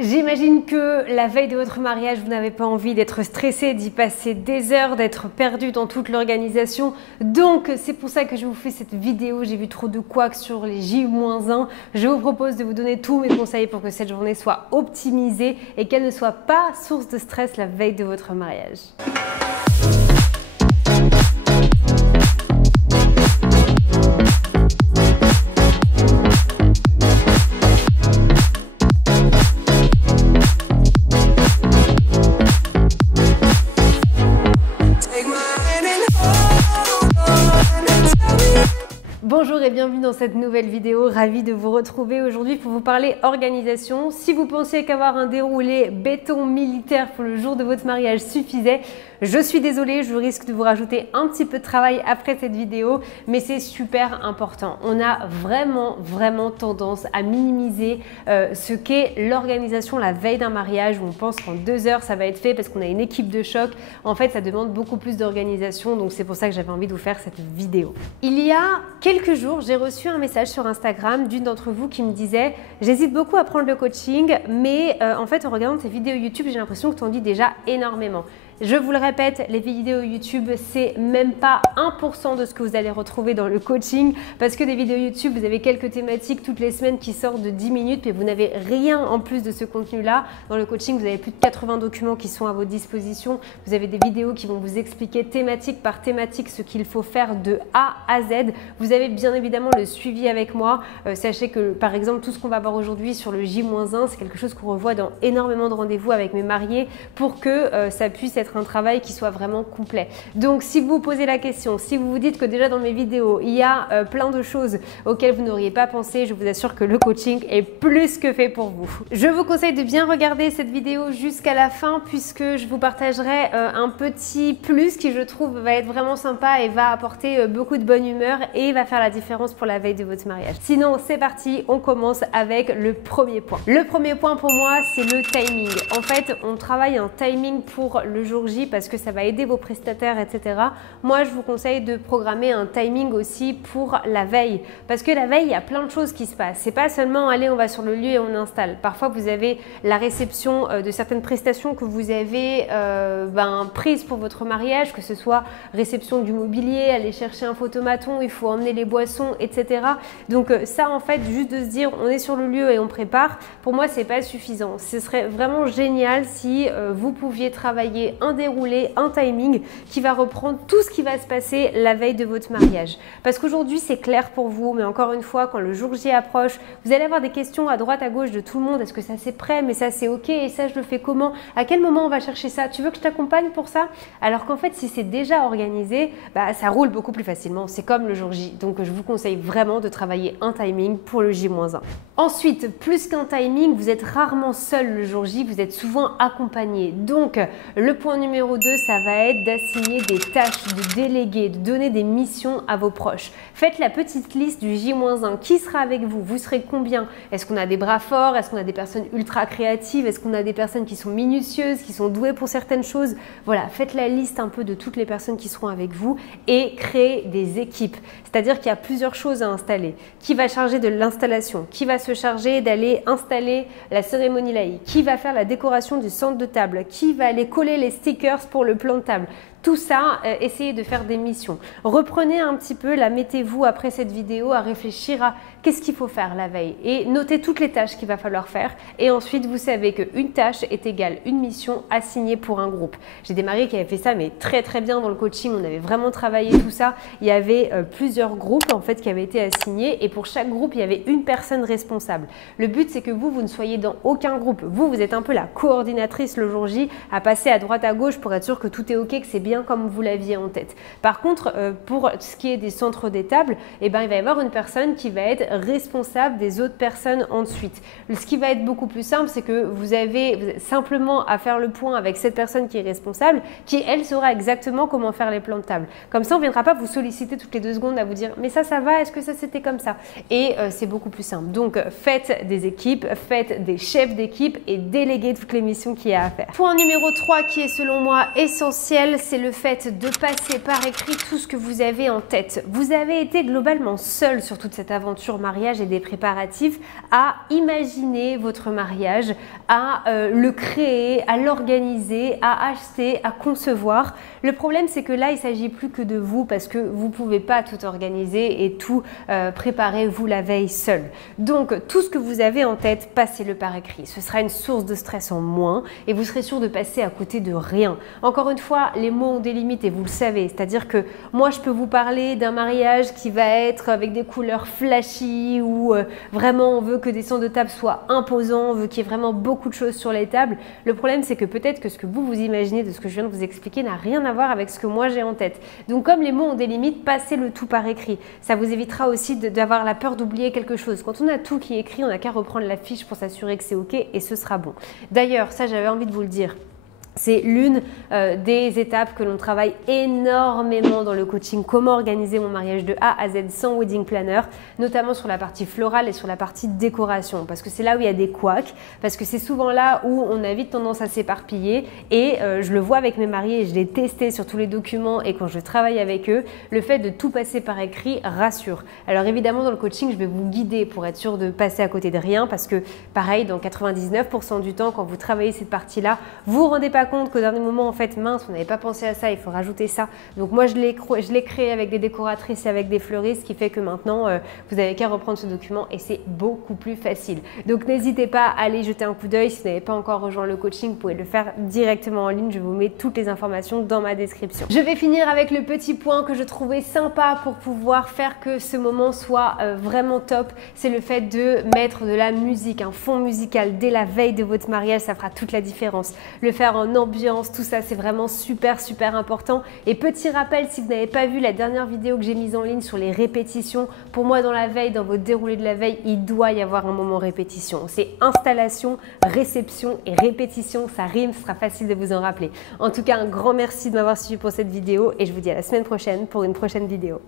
J'imagine que la veille de votre mariage, vous n'avez pas envie d'être stressé, d'y passer des heures, d'être perdu dans toute l'organisation. Donc, c'est pour ça que je vous fais cette vidéo. J'ai vu trop de couacs sur les J-1. Je vous propose de vous donner tous mes conseils pour que cette journée soit optimisée et qu'elle ne soit pas source de stress la veille de votre mariage. Bonjour et bienvenue dans cette nouvelle vidéo, ravie de vous retrouver aujourd'hui pour vous parler organisation. Si vous pensiez qu'avoir un déroulé béton militaire pour le jour de votre mariage suffisait, je suis désolée, je risque de vous rajouter un petit peu de travail après cette vidéo, mais c'est super important. On a vraiment tendance à minimiser ce qu'est l'organisation la veille d'un mariage où on pense qu'en 2 heures ça va être fait parce qu'on a une équipe de choc. En fait, ça demande beaucoup plus d'organisation, donc c'est pour ça que j'avais envie de vous faire cette vidéo. Il y a quelques jours, j'ai reçu un message sur Instagram d'une d'entre vous qui me disait « J'hésite beaucoup à prendre le coaching, mais en fait, en regardant tes vidéos YouTube, j'ai l'impression que tu en dis déjà énormément. » Je vous le répète, les vidéos YouTube, c'est même pas 1% de ce que vous allez retrouver dans le coaching parce que des vidéos YouTube, vous avez quelques thématiques toutes les semaines qui sortent de 10 minutes mais vous n'avez rien en plus de ce contenu-là. Dans le coaching, vous avez plus de 80 documents qui sont à votre disposition. Vous avez des vidéos qui vont vous expliquer thématique par thématique ce qu'il faut faire de A à Z. Vous avez bien évidemment le suivi avec moi. Sachez que par exemple, tout ce qu'on va voir aujourd'hui sur le J-1, c'est quelque chose qu'on revoit dans énormément de rendez-vous avec mes mariés pour que ça puisse être un travail qui soit vraiment complet. Donc si vous vous posez la question, si vous vous dites que déjà dans mes vidéos il y a plein de choses auxquelles vous n'auriez pas pensé, je vous assure que le coaching est plus que fait pour vous. Je vous conseille de bien regarder cette vidéo jusqu'à la fin puisque je vous partagerai un petit plus qui je trouve va être vraiment sympa et va apporter beaucoup de bonne humeur et va faire la différence pour la veille de votre mariage. Sinon c'est parti, on commence avec le premier point. Le premier point pour moi c'est le timing. En fait on travaille un timing pour le jour J parce que ça va aider vos prestataires, etc. Moi, je vous conseille de programmer un timing aussi pour la veille parce que la veille, il y a plein de choses qui se passent. C'est pas seulement allez, on va sur le lieu et on installe. Parfois, vous avez la réception de certaines prestations que vous avez prises pour votre mariage, que ce soit réception du mobilier, aller chercher un photomaton, il faut emmener les boissons, etc. Donc ça, en fait, juste de se dire on est sur le lieu et on prépare, pour moi, c'est pas suffisant. Ce serait vraiment génial si vous pouviez travailler un déroulé, un timing qui va reprendre tout ce qui va se passer la veille de votre mariage. Parce qu'aujourd'hui, c'est clair pour vous, mais encore une fois, quand le jour J approche, vous allez avoir des questions à droite, à gauche de tout le monde. Est-ce que ça c'est prêt? Mais ça c'est ok, et ça je le fais comment? À quel moment on va chercher ça? Tu veux que je t'accompagne pour ça? Alors qu'en fait, si c'est déjà organisé, ça roule beaucoup plus facilement. C'est comme le jour J. Donc je vous conseille vraiment de travailler un timing pour le J-1. Ensuite, plus qu'un timing, vous êtes rarement seul le jour J, vous êtes souvent accompagné. Donc le point numéro 2, ça va être d'assigner des tâches, de déléguer, de donner des missions à vos proches. Faites la petite liste du J-1. Qui sera avec vous? Vous serez combien? Est-ce qu'on a des bras forts? Est-ce qu'on a des personnes ultra créatives? Est-ce qu'on a des personnes qui sont minutieuses, qui sont douées pour certaines choses? Voilà, faites la liste un peu de toutes les personnes qui seront avec vous et créez des équipes. C'est-à-dire qu'il y a plusieurs choses à installer. Qui va charger de l'installation? Qui va se charger d'aller installer la cérémonie laïque? Qui va faire la décoration du centre de table? Qui va aller coller les stickers pour le plan de table? Tout ça, essayez de faire des missions. Reprenez un petit peu, mettez-vous après cette vidéo à réfléchir à qu'est-ce qu'il faut faire la veille et notez toutes les tâches qu'il va falloir faire et ensuite vous savez qu'une tâche est égale une mission assignée pour un groupe. J'ai des mariés qui avaient fait ça mais très bien dans le coaching, on avait vraiment travaillé tout ça. Il y avait plusieurs groupes en fait qui avaient été assignés et pour chaque groupe il y avait une personne responsable. Le but c'est que vous ne soyez dans aucun groupe. Vous êtes un peu la coordinatrice le jour J à passer à droite à gauche pour être sûr que tout est ok, que c'est bien comme vous l'aviez en tête. Par contre, pour ce qui est des centres des tables, il va y avoir une personne qui va être responsable des autres personnes ensuite. Ce qui va être beaucoup plus simple, c'est que vous avez simplement à faire le point avec cette personne qui est responsable, qui elle saura exactement comment faire les plans de table. Comme ça, on ne viendra pas vous solliciter toutes les 2 secondes à vous dire « mais ça va, est-ce que ça c'était comme ça ?» Et c'est beaucoup plus simple. Donc, faites des équipes, faites des chefs d'équipe et déléguez toutes les missions qu'il y a à faire. Point numéro 3 qui est selon moi essentiel, c'est le fait de passer par écrit tout ce que vous avez en tête. Vous avez été globalement seul sur toute cette aventure mariage et des préparatifs, à imaginer votre mariage, à le créer, à l'organiser, à acheter, à concevoir. Le problème, c'est que là, il ne s'agit plus que de vous parce que vous ne pouvez pas tout organiser et tout préparer vous la veille seul. Donc, tout ce que vous avez en tête, passez-le par écrit. Ce sera une source de stress en moins et vous serez sûr de passer à côté de rien. Encore une fois, les mots ont des limites et vous le savez. C'est-à-dire que moi, je peux vous parler d'un mariage qui va être avec des couleurs flashy où vraiment on veut que des centres de table soient imposants, on veut qu'il y ait vraiment beaucoup de choses sur les tables. Le problème, c'est que peut-être que ce que vous imaginez de ce que je viens de vous expliquer n'a rien à voir avec ce que moi j'ai en tête. Donc, comme les mots ont des limites, passez le tout par écrit. Ça vous évitera aussi d'avoir la peur d'oublier quelque chose. Quand on a tout qui est écrit, on n'a qu'à reprendre la fiche pour s'assurer que c'est OK et ce sera bon. D'ailleurs, ça, j'avais envie de vous le dire. C'est l'une des étapes que l'on travaille énormément dans le coaching. Comment organiser mon mariage de A à Z sans wedding planner, notamment sur la partie florale et sur la partie décoration. Parce que c'est là où il y a des couacs, parce que c'est souvent là où on a vite tendance à s'éparpiller. Et je le vois avec mes mariés et je l'ai testé sur tous les documents et quand je travaille avec eux, le fait de tout passer par écrit rassure. Alors évidemment, dans le coaching, je vais vous guider pour être sûr de passer à côté de rien parce que pareil, dans 99% du temps, quand vous travaillez cette partie-là, vous vous rendez pas compte qu'au dernier moment, en fait, mince, on n'avait pas pensé à ça, il faut rajouter ça. Donc moi, je l'ai créé avec des décoratrices et avec des fleuristes, ce qui fait que maintenant, vous n'avez qu'à reprendre ce document et c'est beaucoup plus facile. Donc n'hésitez pas à aller jeter un coup d'œil. Si vous n'avez pas encore rejoint le coaching, vous pouvez le faire directement en ligne. Je vous mets toutes les informations dans ma description. Je vais finir avec le petit point que je trouvais sympa pour pouvoir faire que ce moment soit vraiment top. C'est le fait de mettre de la musique, un fond musical dès la veille de votre mariage. Ça fera toute la différence. Le faire en ambiance, tout ça, c'est vraiment super important. Et petit rappel, si vous n'avez pas vu la dernière vidéo que j'ai mise en ligne sur les répétitions, pour moi, dans la veille, dans votre déroulé de la veille, il doit y avoir un moment répétition. C'est installation, réception et répétition. Ça rime, ce sera facile de vous en rappeler. En tout cas, un grand merci de m'avoir suivi pour cette vidéo et je vous dis à la semaine prochaine pour une prochaine vidéo.